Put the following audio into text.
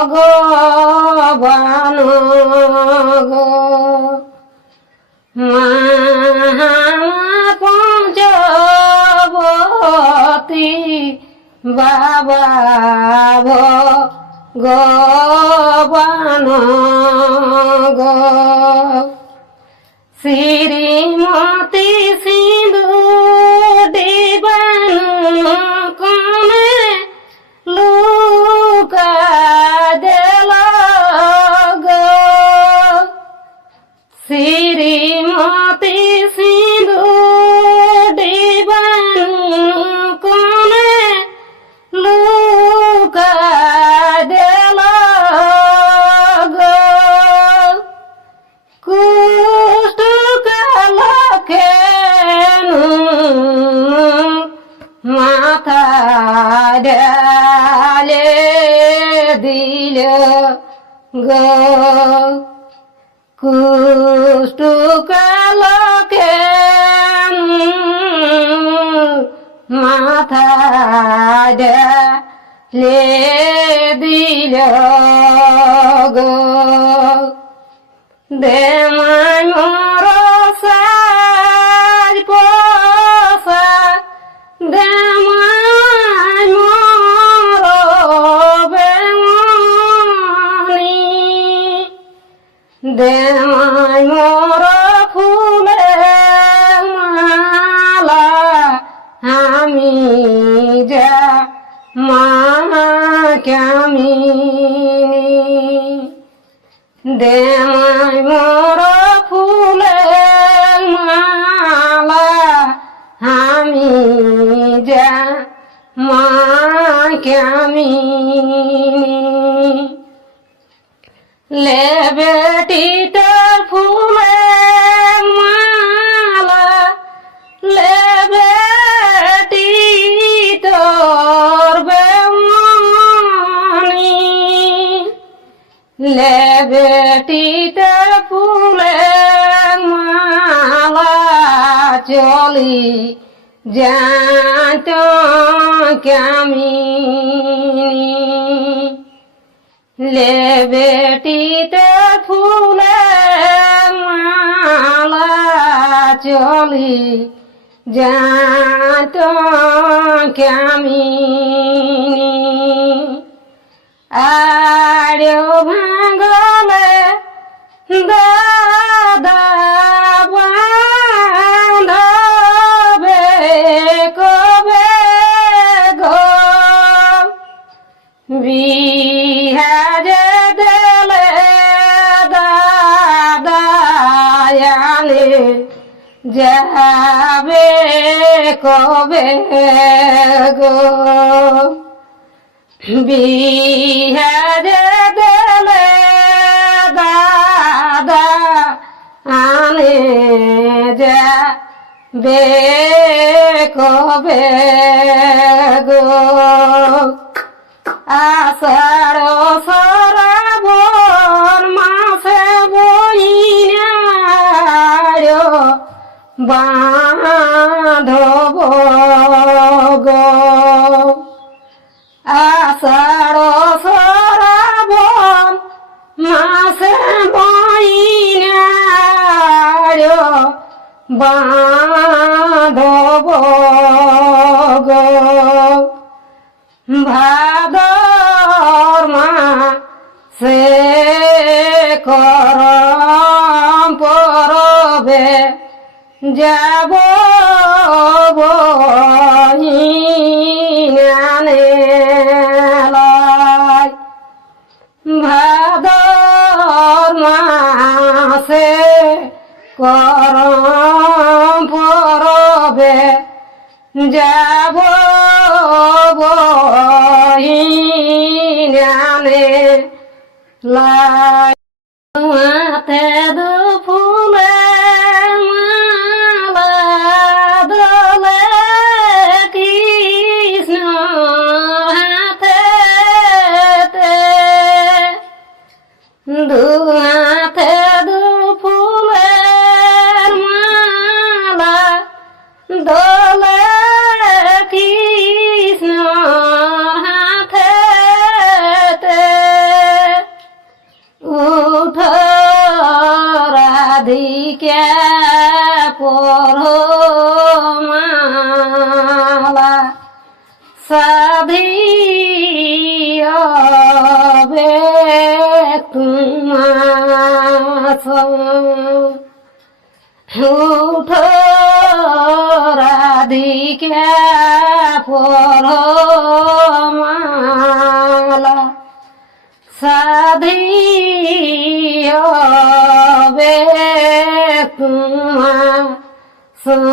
ভগবান পঞ্চবতী বাবা ভগবান গো। শ্রী ডালে দিল গো কুষ্ট কালকেন মাথা ডালে দিল গো দেমাই দেমাই মোর ফুলে মালা, আমি যা মা কামিনী দেমাই মোর ফুলের মালা, আমি যা মাকে আমি। লে বেটিটার ফুলের মালা ফুলে মালা চলি যাত কামিনী লে বেটিটা ফুলে মালা চলি। জাত কামিনী আর ভাঙলে দাদা যাবে কবে গো? বিহারে দেলে দাদা আনে যা বে কবে গো? আষাঢ় বাঁধব গো। আষাঢ় সরাবন মাসে বইনার বাঁধব গো। ভাদর মাসে করম যাব ভাদর মাসে করম পরবে। যাব বহিনানে লাই মাতে দোলে কৃষ্ণর হাতে উঠ রাধিকা পড়ো মালা সাধি তোমা মালা সাধিও বে তোমা